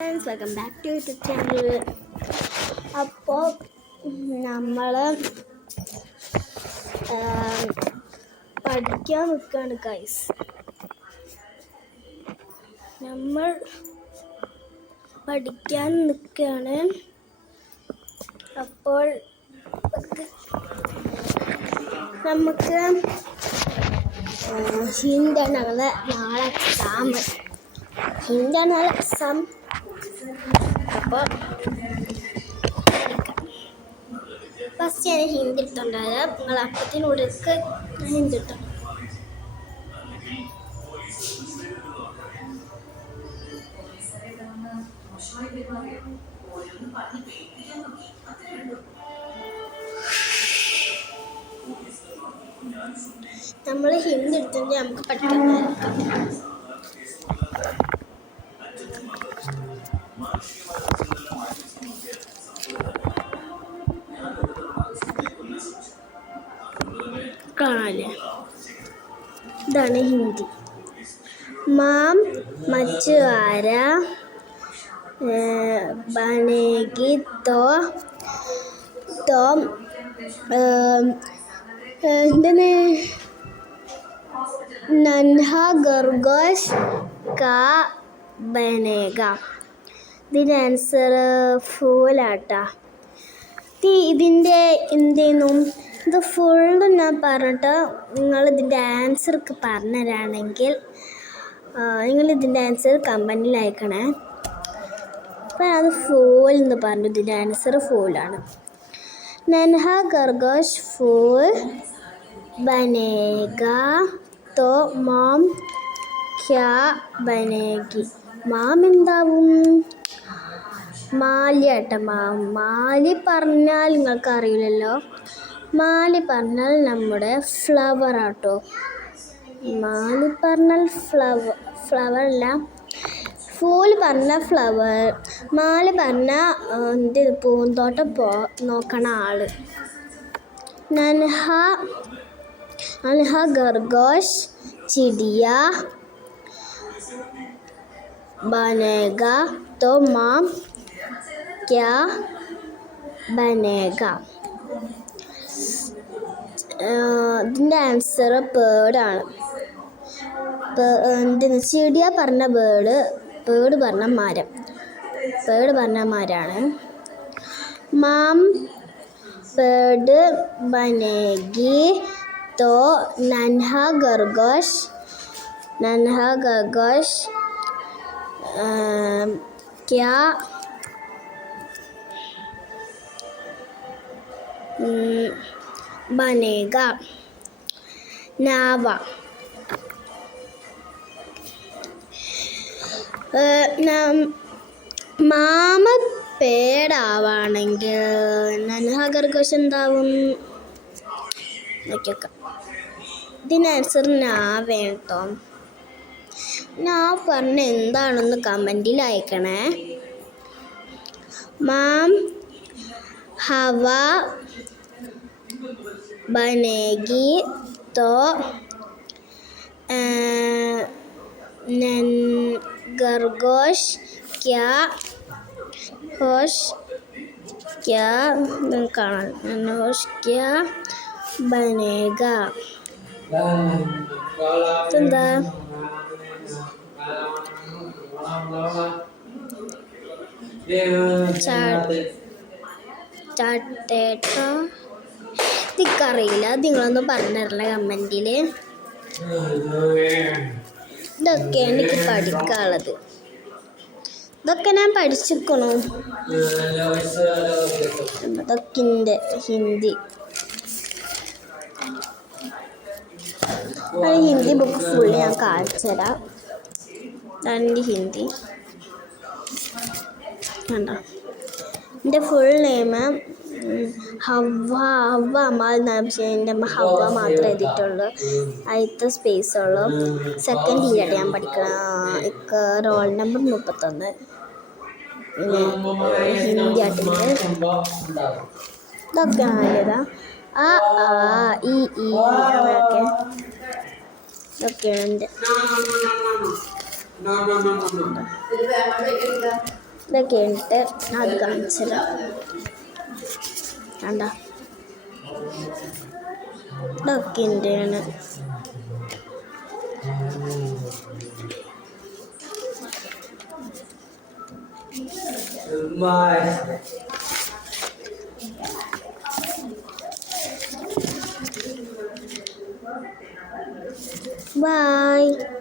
Friends, welcome back to YouTube channel. അപ്പോൾ നമ്മൾ പഠിക്കാൻ നിൽക്കുകയാണ് ഗൈസ്. നമ്മൾ പഠിക്കാൻ നിൽക്കുകയാണ്. അപ്പോൾ നമുക്ക് ഹിന്ദിയാണ് ഞങ്ങളുടെ നാളെ എക്സാം. ഹിന്ദിയാണ് നാളെ എക്സാം. അപ്പോൾ ഫസ്റ്റ് ഞാൻ ഹിന്ദി എടുത്തുണ്ടായത്. നിങ്ങൾ അപ്പത്തിനുള്ളിലേക്ക് ഹിന്ദി ഇട്ടു. നമ്മൾ ഹിന്ദി എടുത്തിട്ട് നമുക്ക് പഠിക്കാൻ കാണാല്ലേ. ഇതാണ് ഹിന്ദി. മാം മച്ചുവാര ബനേഗി തോ എന്താണ് നൻഹ ഖർഗോശ് കാ ബനേഗ. ഇതിൻ്റെ ആൻസർ ഫൂലാട്ടാ. ഇതിൻ്റെ എന്തെന്നും ഇത് ഫുള്ള് ഞാൻ പറഞ്ഞിട്ട് നിങ്ങളിതിൻ്റെ ആൻസർക്ക് പറഞ്ഞുതരാണെങ്കിൽ നിങ്ങളിതിൻ്റെ ആൻസർ കമൻറ്റിൽ അയക്കണേ. അപ്പം അത് ഫൂൽ എന്ന് പറഞ്ഞു. ഇതിൻ്റെ ആൻസർ ഫൂലാണ്. നൻഹ ഖർഗോശ് ഫൂൽ ബനേഗ തോ മാം ക്യാ ബനേഗി. മാം എന്താവും? മാലിയാട്ട. മാലി പറഞ്ഞാൽ നിങ്ങൾക്ക് അറിയില്ലല്ലോ. മാലി പറഞ്ഞാൽ നമ്മുടെ ഫ്ലവർ ആട്ടോ. മാലി പറഞ്ഞാൽ ഫ്ലവർ അല്ല. ഫൂൽ പറഞ്ഞ ഫ്ലവർ. മാലി പറഞ്ഞ പൂന്തോട്ടം നോക്കണ ആള്. നൻഹ ഖർഗോശ് ചിടിയ ബനേഗ തോ മാം ക്യാ ബനേഗ. ഇതിൻ്റെ ആൻസർ ബേർഡാണ്. ചിടിയ പറഞ്ഞ ബേർഡ് പറഞ്ഞ മരം. ബേർഡ് പറഞ്ഞ മരമാണ്. മാം ബേർഡ് ബനേഗി തോ നൻഹ ഖർഗോശ് ക്യാ ബനേഗ. നാവ. മാമ പേടാവാണെങ്കിൽ നൻഹ ഖർഗോശ് എന്താവും നോക്കിയൊക്കെ. ഇതിന് ആൻസർ നാവേണ് കേട്ടോ. ഞാൻ പറഞ്ഞ എന്താണെന്ന് കമൻറ്റിൽ അയക്കണേ. മാം ഹവ ബനേഗി തോ ഖർഗോശ് ക്യാ ബനേഗ. എന്താ ചാട്ടേട്ടോ. ഇതിക്കറിയില്ല. നിങ്ങളൊന്ന് പറഞ്ഞിട്ടില്ല കമൻറ്റിൽ. ഇതൊക്കെയാണ് എനിക്ക് പഠിക്കാനുള്ളത്. ഇതൊക്കെ ഞാൻ പഠിച്ചിരിക്കണു. ഇതൊക്കെ ഹിന്ദി. ഹിന്ദി ബുക്ക് ഫുള്ള് ഞാൻ കാണിച്ചു തരാം. ഇതാണ് ഹിന്ദി. കണ്ടോ? എൻ്റെ ഫുൾ നെയിം ഹവ്വ അമാൽ എന്നാണ്. പക്ഷേ എൻ്റെ അമ്മ ഹവ്വ മാത്രമേ എഴുതിയിട്ടുള്ളൂ. ആദ്യത്തെ സ്പേസ് ഉള്ളൂ. സെക്കൻഡ് ഇയർ ഞാൻ പഠിക്കണം. Roll number 31. പിന്നെ ഹിന്ദി ആട്ടിൻ്റെ ഇതൊക്കെ നല്ലതാ. ഈ അങ്ങനെയൊക്കെ ഇതൊക്കെയാണ് എൻ്റെ ഇതൊക്കെ ഉണ്ട്, അത് കാണിച്ചത് കണ്ട, ഇതൊക്കെ ഉണ്ട്. Bye.